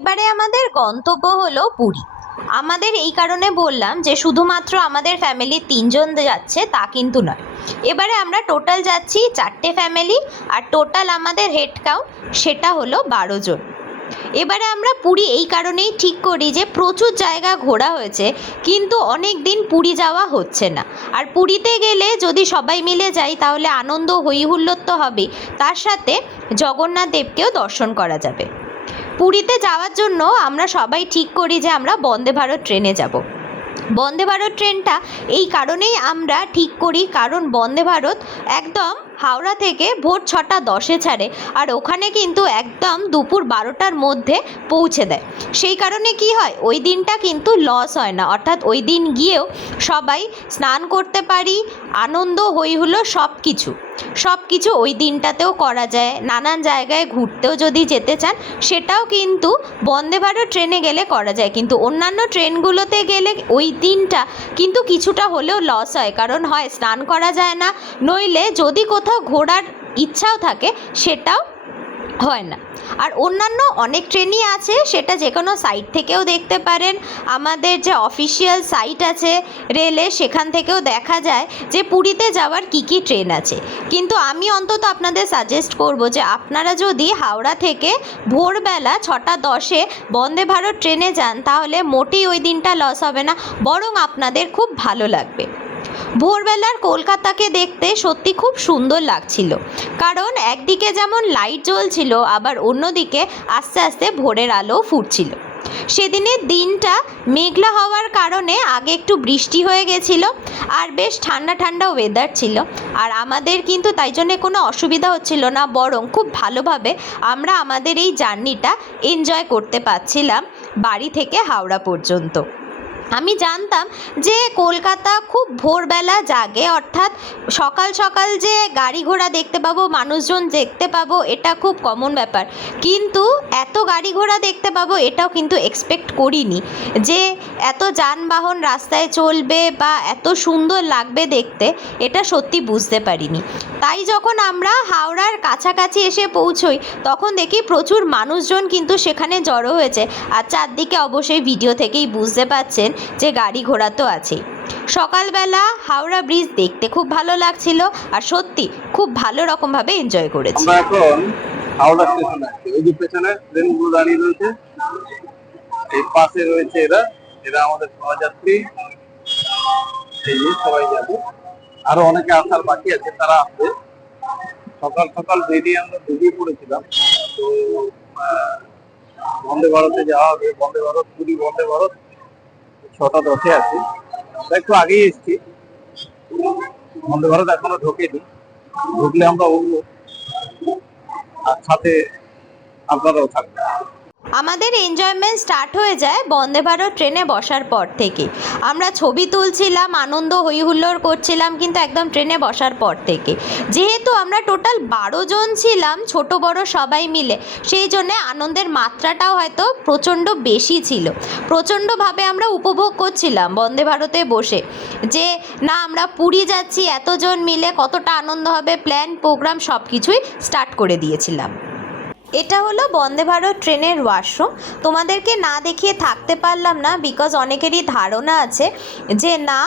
এবারে আমাদের গন্তব্য হলো পুরী। আমাদের এই কারণে বললাম যে শুধুমাত্র আমাদের ফ্যামিলির তিনজন যাচ্ছে তা কিন্তু নয়। এবারে আমরা টোটাল যাচ্ছি চারটে ফ্যামিলি আর টোটাল আমাদের হেড কাউন্ট সেটা হলো বারো জন। এবারে আমরা পুরী এই কারণেই ঠিক করি যে প্রচুর জায়গা ঘোরা হয়েছে, কিন্তু অনেক দিন পুরী যাওয়া হচ্ছে না। আর পুরীতে গেলে যদি সবাই মিলে যাই তাহলে আনন্দ হই হুল্লোড় তো হবে তার সাথে জগন্নাথ দেবকেও দর্শন করা যাবে। পুরীতে যাওয়ার জন্য আমরা সবাই ঠিক করি যে আমরা বন্দে ভারত ট্রেনে যাব। বন্দে ভারত ট্রেনটা এই কারণেই আমরা ঠিক করি, কারণ বন্দে ভারত একদম হাওড়া থেকে ভোর ছটা দশে ছাড়ে আর ওখানে কিন্তু একদম দুপুর বারোটার মধ্যে পৌঁছে দেয়। সেই কারণে কি হয়, ওই দিনটা কিন্তু লস হয় না। অর্থাৎ ওই দিন গিয়েও সবাই স্নান করতে পারি, আনন্দ হই হলো সব কিছু সব কিছু ওই দিনটাতেও করা যায়। নানান জায়গায় ঘুরতেও যদি যেতে চান, সেটাও কিন্তু বন্দে ভারত ট্রেনে গেলে করা যায়। কিন্তু অন্যান্য ট্রেনগুলোতে গেলে ওই দিনটা কিন্তু কিছুটা হলেও লস হয়। কারণ হয়, স্নান করা যায় না। নইলে যদি কোথাও ঘোরার ইচ্ছাও থাকে, সেটাও হয় না। আর অন্যান্য অনেক ট্রেনই আছে, সেটা যে কোনো সাইট থেকেও দেখতে পারেন। আমাদের যে অফিসিয়াল সাইট আছে রেলে সেখান থেকেও দেখা যায় যে পুরীতে যাওয়ার কী কী ট্রেন আছে। কিন্তু আমি অন্তত আপনাদের সাজেস্ট করব যে আপনারা যদি হাওড়া থেকে ভোরবেলা ছটা দশে বন্দে ভারত ট্রেনে যান, তাহলে মোটেই ওই দিনটা লস হবে না, বরং আপনাদের খুব ভালো লাগবে। ভোরবেলার কলকাতাকে দেখতে সত্যি খুব সুন্দর লাগছিল। কারণ একদিকে যেমন লাইট জ্বলছিল, আবার অন্যদিকে আস্তে আস্তে ভোরের আলো ফুটছিল। সেদিনের দিনটা মেঘলা হওয়ার কারণে আগে একটু বৃষ্টি হয়ে গেছিল, আর বেশ ঠান্ডা ঠান্ডা ওয়েদার ছিল। আর আমাদের কিন্তু তাই জন্যে কোনো অসুবিধা হচ্ছিল না, বরং খুব ভালোভাবে আমরা আমাদের এই জার্নিটা এনজয় করতে পারছিলাম বাড়ি থেকে হাওড়া পর্যন্ত। আমি জানতাম যে কলকাতা খুব ভোরবেলা জাগে, অর্থাৎ সকাল সকাল যে গাড়ি ঘোড়া দেখতে পাবো, মানুষজন দেখতে পাবো, এটা খুব কমন ব্যাপার। কিন্তু এত গাড়ি ঘোড়া দেখতে পাবো, এটাও কিন্তু এক্সপেক্ট করিনি। যে এত যানবাহন রাস্তায় চলবে বা এত সুন্দর লাগবে দেখতে, এটা সত্যি বুঝতে পারিনি। তাই যখন আমরা হাওড়ার কাছাকাছি এসে পৌঁছই, তখন দেখি প্রচুর মানুষজন কিন্তু সেখানে জড়ো হয়েছে। আর চারদিকে অবশ্যই ভিডিও থেকেই বুঝতে পাচ্ছেন যে গাড়ি ঘোড়া তো আছেই। সকালবেলা হাওড়া ব্রিজ দেখতে খুব ভালো লাগছিল আর সত্যি খুব ভালো রকমভাবে এনজয় করেছি। আমাদের সবাই আরও অনেকে আসার বাকি আছে, তারা আসবে। সকাল সকাল বেরিয়ে আমরা বেরিয়ে পড়েছিলাম। তো বন্দে ভারতে যাওয়া হবে। বন্দে ভারত, পুরী বন্দে ভারত, ছটা দশে আছে। আমরা একটু আগেই এসেছি। বন্দে ভারত এখনও ঢোকেনি। ঢুকলে আমরা উঠবো। আর সাথে আপনারাও থাকবেন। আমাদের এনজয়মেন্ট স্টার্ট হয়ে যায় বন্দে ভারত ট্রেনে বসার পর থেকে। আমরা ছবি তুলছিলাম, আনন্দ হই হুল্লোড় করছিলাম, কিন্তু একদম ট্রেনে বসার পর থেকে। যেহেতু আমরা টোটাল বারো জন ছিলাম, ছোট বড় সবাই মিলে, সেই জন্যে আনন্দের মাত্রাটাও হয়তো প্রচণ্ড বেশি ছিল। প্রচণ্ডভাবে আমরা উপভোগ করছিলাম বন্দে ভারতে বসে। যে, না, আমরা পুরী যাচ্ছি, এতজন মিলে কতটা আনন্দ হবে প্ল্যান প্রোগ্রাম সব কিছুই স্টার্ট করে দিয়েছিলাম। এটা হলো বন্দে ভারত ট্রেনের ওয়াশরুম। তোমাদেরকে না দেখিয়ে থাকতে পারলাম না বিকজ অনেকেরই ধারণা আছে যে না,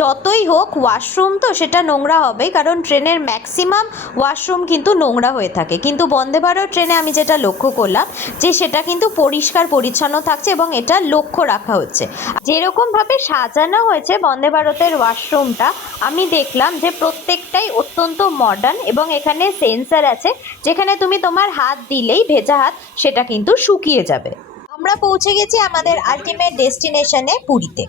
যতই হোক ওয়াশরুম তো সেটা নোংরা হবে কারণ ট্রেনের ম্যাক্সিমাম ওয়াশরুম কিন্তু নোংরা হয়ে থাকে। কিন্তু বন্দে ভারত ট্রেনে আমি যেটা লক্ষ্য করলাম যে সেটা কিন্তু পরিষ্কার, পরিচ্ছন্ন থাকছে এবং এটা লক্ষ্য রাখা হচ্ছে। যেরকমভাবে সাজানো হয়েছে বন্দে ভারতের ওয়াশরুমটা, আমি দেখলাম যে প্রত্যেকটাই অত্যন্ত মডার্ন এবং এখানে সেন্সার আছে, যেখানে তুমি তোমার হাত দিলেই ভেজা হাত, সেটা কিন্তু শুকিয়ে যাবে। আমরা পৌঁছে গেছি আমাদের আলটিমেট ডেস্টিনেশনে পুরীতে।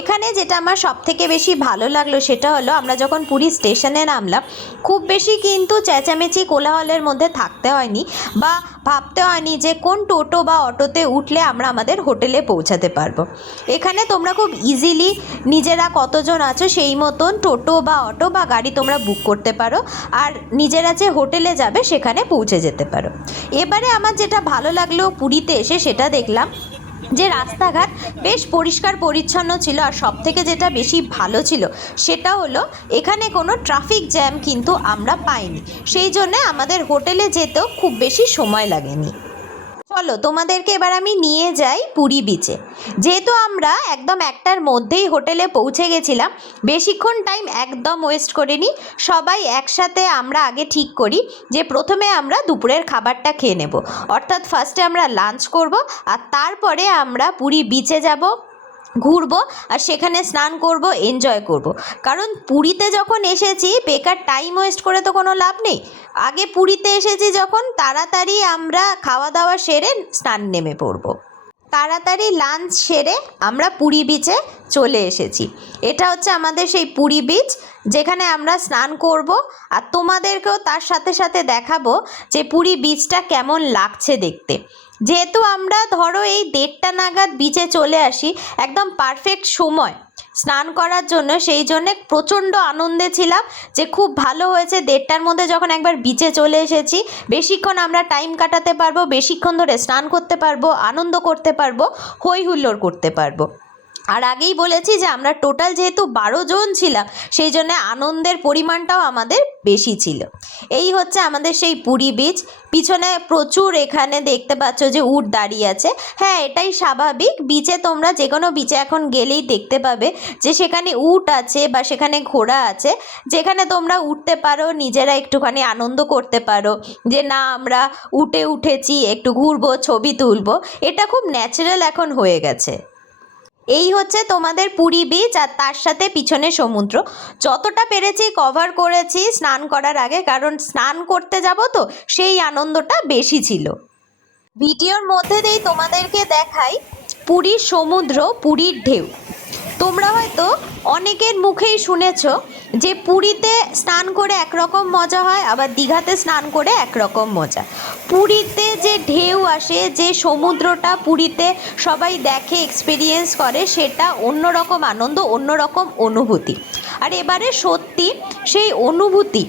এখানে যেটা আমার সব থেকে বেশি ভালো লাগল সেটা হলো, আমরা যখন পুরী স্টেশনে নামলাম, খুব বেশি কিন্তু চেঁচামেচি কোলাহলের মধ্যে থাকতে হয়নি বা ভাবতে হয়নি যে কোন টোটো বা অটোতে উঠলে আমরা আমাদের হোটেলে পৌঁছাতে পারব। এখানে তোমরা খুব ইজিলি নিজেরা কতজন আছো সেই মতন টোটো বা অটো বা গাড়ি তোমরা বুক করতে পারো আর নিজেরা যে হোটেলে যাবে সেখানে পৌঁছে যেতে পারো। এবারে আমার যেটা ভালো লাগল পুরীতে এসে সেটা দেখলাম। যে রাস্তাঘাট বেশ পরিষ্কার পরিচ্ছন্ন ছিল আর সব থেকে যেটা বেশি ভালো ছিল সেটা হলো এখানে কোনো ট্রাফিক জ্যাম কিন্তু আমরা পাইনি। সেই জন্যে আমাদের হোটেলে যেতেও খুব বেশি সময় লাগেনি। চলো, তোমাদেরকে এবার আমি নিয়ে যাই পুরী বিচে যেহেতু আমরা একদম একটার মধ্যেই হোটেলে পৌঁছে গেছিলাম, বেশিক্ষণ টাইম একদম ওয়েস্ট করিনি সবাই একসাথে আমরা আগে ঠিক করি যে প্রথমে আমরা দুপুরের খাবারটা খেয়ে নেব। অর্থাৎ ফার্স্টে আমরা লাঞ্চ করব আর তারপরে আমরা পুরী বিচে যাব। ঘুরবো আর সেখানে স্নান করব এনজয় করব। কারণ পুরীতে যখন এসেছি, বেকার টাইম ওয়েস্ট করে তো কোনো লাভ নেই। আগে পুরীতে এসেছি যখন, তাড়াতাড়ি আমরা খাওয়া দাওয়া সেরে স্নান নেমে পড়ব। তাড়াতাড়ি লাঞ্চ সেরে আমরা পুরী বিচে চলে এসেছি। এটা হচ্ছে আমাদের সেই পুরী বিচ যেখানে আমরা স্নান করব আর তোমাদেরকেও তার সাথে সাথে দেখাবো যে পুরী বিচটা কেমন লাগছে দেখতে। যেহেতু আমরা ধরো এই দেড়টা নাগাদ বিচে চলে আসি, একদম পারফেক্ট সময় স্নান করার জন্য, সেই জন্যে প্রচণ্ড আনন্দে ছিলাম যে খুব ভালো হয়েছে দেড়টার মধ্যে যখন একবার বিচে চলে এসেছি, বেশিক্ষণ আমরা টাইম কাটাতে পারব, বেশিক্ষণ ধরে স্নান করতে পারব, আনন্দ করতে পারব হই হুল্লোড় করতে পারব। আর আগেই বলেছি যে আমরা টোটাল যেহেতু বারো জন ছিলাম, সেই জন্য আনন্দের পরিমাণটাও আমাদের বেশি ছিল। এই হচ্ছে আমাদের সেই পুরী বিচ পিছনে প্রচুর এখানে দেখতে পাচ্ছ যে উট দাঁড়িয়ে আছে। হ্যাঁ এটাই স্বাভাবিক। বিচে তোমরা যে কোনো বিচে এখন গেলেই দেখতে পাবে যে সেখানে উট আছে বা সেখানে ঘোড়া আছে। যেখানে তোমরা উঠতে পারো, নিজেরা একটুখানি আনন্দ করতে পারো যে না, আমরা উঠে উঠেছি, একটু ঘুরবো, ছবি তুলবো। এটা খুব ন্যাচারাল এখন হয়ে গেছে। এই হচ্ছে তোমাদের পুরী বিচ আর তার সাথে পিছনে সমুদ্র। যতটা পেরেছি কভার করেছি স্নান করার আগে, কারণ স্নান করতে যাব তো, সেই আনন্দটা বেশি ছিল। ভিডিওর মধ্যে দিয়েই তোমাদেরকে দেখাই পুরীর সমুদ্র, পুরীর ঢেউ। তোমরা হয়তো অনেকের মুখেই শুনেছ যে পুরীতে স্নান করে একরকম মজা হয়, আবার দীঘাতে স্নান করে একরকম মজা। পুরীতে যে ঢেউ আসে, যে সমুদ্রটা পুরীতে সবাই দেখে এক্সপিরিয়েন্স করে, সেটা অন্যরকম আনন্দ, অন্যরকম অনুভূতি। আর এবারে সত্যি সেই অনুভূতি,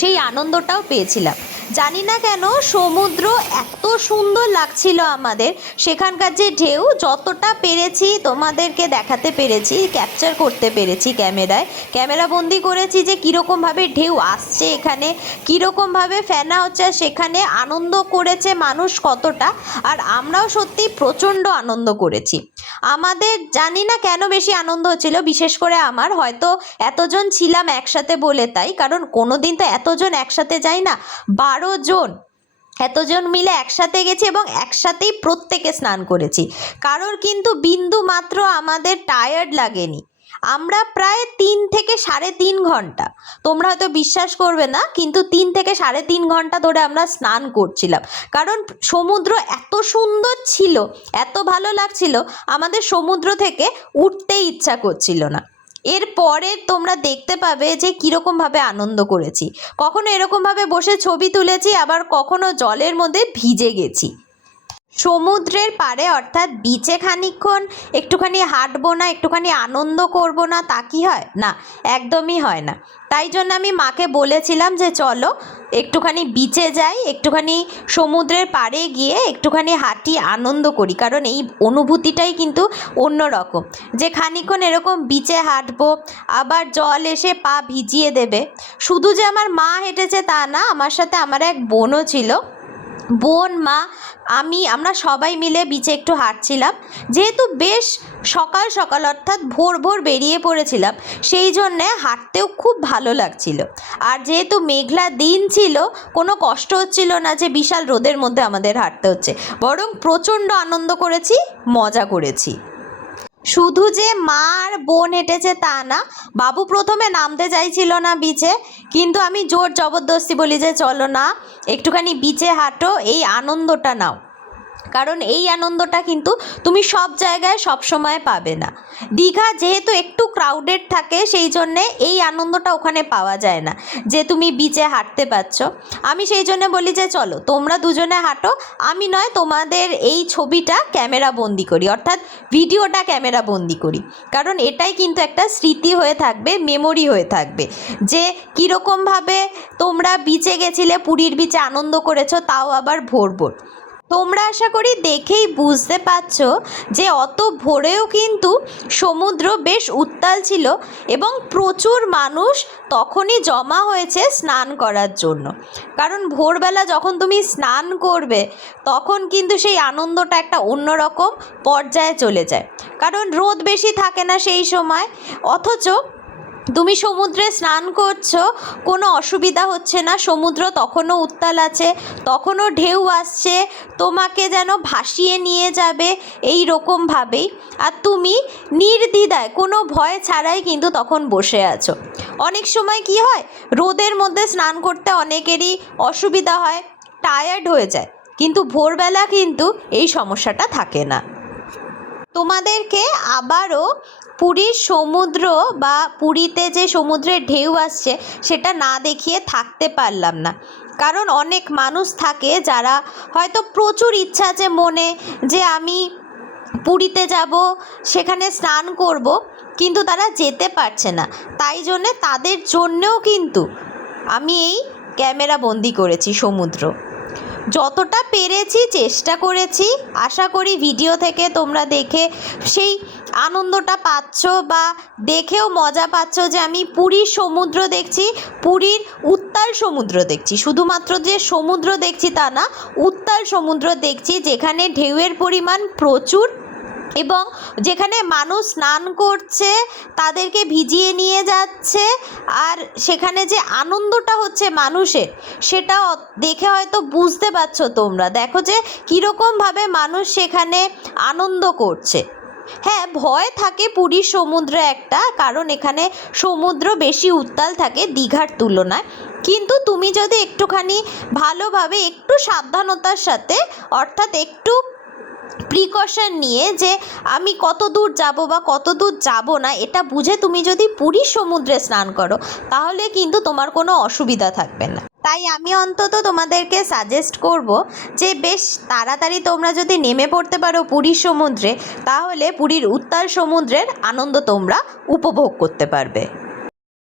সেই আনন্দটাও পেয়েছিলাম। জানি না কেন সমুদ্র এত সুন্দর লাগছিল আমাদের। সেখানকার যে ঢেউ, যতটা পেরেছি তোমাদেরকে দেখাতে পেরেছি ক্যাপচার করতে পেরেছি ক্যামেরায়। ক্যামেরা বন্দি করেছি যে কীরকমভাবে ঢেউ আসছে এখানে, কীরকমভাবে ফেনা হচ্ছে, সেখানে আনন্দ করেছে মানুষ কতটা, আর আমরাও সত্যি প্রচণ্ড আনন্দ করেছি। আমাদের জানি না কেন বেশি আনন্দ হচ্ছিল, বিশেষ করে আমার। হয়তো এতজন ছিলাম একসাথে বলে তাই, কারণ কোনো দিন তো এতজন একসাথে যাই না। বারো জন, এতজন মিলে একসাথে গেছি এবং একসাথেই প্রত্যেকে স্নান করেছি। কারোর কিন্তু বিন্দু মাত্র আমাদের টায়ার্ড লাগেনি। আমরা প্রায় তিন থেকে সাড়ে তিন ঘণ্টা, তোমরা হয়তো বিশ্বাস করবে না, কিন্তু তিন থেকে সাড়ে তিন ঘণ্টা ধরে আমরা স্নান করছিলাম। কারণ সমুদ্র এত সুন্দর ছিল, এত ভালো লাগছিল, আমাদের সমুদ্র থেকে উঠতেই ইচ্ছা করছিল না। এরপরে তোমরা দেখতে পাবে যে কীরকমভাবে আনন্দ করেছি। কখনো এরকমভাবে বসে ছবি তুলেছি, আবার কখনো জলের মধ্যে ভিজে গেছি। সমুদ্রের পাড়ে অর্থাৎ বিচে খানিকক্ষণ একটুখানি হাঁটবো না, একটুখানি আনন্দ করব না, তা কি হয়? না, একদমই হয় না। তাই জন্য আমি মাকে বলেছিলাম যে চলো একটুখানি বিচে যাই, একটুখানি সমুদ্রের পাড়ে গিয়ে একটুখানি হাঁটি, আনন্দ করি। কারণ এই অনুভূতিটাই কিন্তু অন্যরকম। যে খানিকক্ষণ এরকম বিচে হাঁটবো, আবার জল এসে পা ভিজিয়ে দেবে। শুধু যে আমার মা হেঁটেছে তা না, আমার সাথে আমার এক বোনও ছিল। বোন, মা, আমি, আমরা সবাই মিলে বিচে একটু হাঁটছিলাম। যেহেতু বেশ সকাল সকাল, অর্থাৎ ভোর ভোর বেরিয়ে পড়েছিলাম, সেই জন্যে হাঁটতেও খুব ভালো লাগছিল। আর যেহেতু মেঘলা দিন ছিল, কোনো কষ্ট হচ্ছিল না যে বিশাল রোদের মধ্যে আমাদের হাঁটতে হচ্ছে। বরং প্রচণ্ড আনন্দ করেছি, মজা করেছি। শুধু যে মা আর বোন হেঁটেছে তা না, বাবু প্রথমে নামতে চাইছিল না বিচে, কিন্তু আমি জোর জবরদস্তি বলি যে, চলো না, একটুখানি বিচে হাঁটো, এই আনন্দটা নাও। কারণ এই আনন্দটা কিন্তু তুমি সব জায়গায় সব সময় পাবে না। দীঘা যেহেতু একটু ক্রাউডেড থাকে, সেই জন্যে এই আনন্দটা ওখানে পাওয়া যায় না। যে তুমি বিচে হাঁটতে পারছ। আমি সেই জন্য বলি যে চলো, তোমরা দুজনে হাঁটো। আমি নয়, তোমাদের এই ছবিটা ক্যামেরা বন্দি করি, অর্থাৎ ভিডিওটা ক্যামেরা বন্দি করি। কারণ এটাই কিন্তু একটা স্মৃতি হয়ে থাকবে মেমোরি হয়ে থাকবে। যে কীরকমভাবে তোমরা বিচে গেছিলে, পুরীর বিচে আনন্দ করেছ, তাও আবার ভোর ভোর। তোমরা আশা করি দেখেই বুঝতে পারছ যে অত ভোরেও কিন্তু সমুদ্র বেশ উত্তাল ছিল এবং প্রচুর মানুষ তখনই জমা হয়েছে স্নান করার জন্য। কারণ ভোরবেলা যখন তুমি স্নান করবে, তখন কিন্তু সেই আনন্দটা একটা অন্যরকম পর্যায়ে চলে যায়। কারণ রোদ বেশি থাকে না সেই সময়, অথচ তুমি সমুদ্রে স্নান করছ, কোনো অসুবিধা হচ্ছে না, সমুদ্র তখনও উত্তাল আছে, তখনও ঢেউ আসছে, তোমাকে যেন ভাসিয়ে নিয়ে যাবে এই রকমভাবেই আর তুমি নির্দ্বিধায়, কোনো ভয় ছাড়াই কিন্তু তখন বসে আছো। অনেক সময় কি হয়, রোদের মধ্যে স্নান করতে অনেকেরই অসুবিধা হয় টায়ার্ড হয়ে যায়, কিন্তু ভোরবেলা কিন্তু এই সমস্যাটা থাকে না। তোমাদেরকে আবারও পুরীর সমুদ্র বা পুরীতে যে সমুদ্রের ঢেউ আসছে, সেটা না দেখিয়ে থাকতে পারলাম না। কারণ অনেক মানুষ থাকে যারা হয়তো প্রচুর ইচ্ছা আছে মনে যে আমি পুরীতে যাব, সেখানে স্নান করব, কিন্তু তারা যেতে পারছে না। তাই জন্যে তাদের জন্যেও কিন্তু আমি এই ক্যামেরা বন্দি করেছি সমুদ্র। যতটা পেরেছি, চেষ্টা করেছি, আশা করি ভিডিও থেকে তোমরা দেখে সেই আনন্দটা পাচ্ছ বা দেখেও মজা পাচ্ছ যে আমি পুরীর সমুদ্র দেখছি, পুরীর উত্তাল সমুদ্র দেখছি। শুধুমাত্র যে সমুদ্র দেখছি তা না, উত্তাল সমুদ্র দেখছি যেখানে ঢেউয়ের পরিমাণ প্রচুর এবং যেখানে মানুষ স্নান করছে, তাদেরকে ভিজিয়ে নিয়ে যাচ্ছে আর সেখানে যে আনন্দটা হচ্ছে মানুষের সেটা দেখে হয়তো বুঝতে পারছ তোমরা। দেখো যে কীরকমভাবে মানুষ সেখানে আনন্দ করছে। হ্যাঁ ভয় থাকে পুরীর সমুদ্রে একটা, কারণ এখানে সমুদ্র বেশি উত্তাল থাকে দীঘার তুলনায়। কিন্তু তুমি যদি একটুখানি ভালোভাবে, একটু সাবধানতার সাথে, অর্থাৎ একটু প্রিকশন নিয়ে যে আমি কত দূর যাব বা কত দূর যাব না, এটা বুঝে তুমি যদি পুরীর সমুদ্রে স্নান করো, তাহলে কিন্তু তোমার কোনো অসুবিধা থাকবে না। তাই আমি অন্তত তোমাদেরকে সাজেস্ট করব যে বেশ তাড়াতাড়ি তোমরা যদি নেমে পড়তে পারো পুরীর সমুদ্রে, তাহলে পুরীর উত্তাল সমুদ্রের আনন্দ তোমরা উপভোগ করতে পারবে।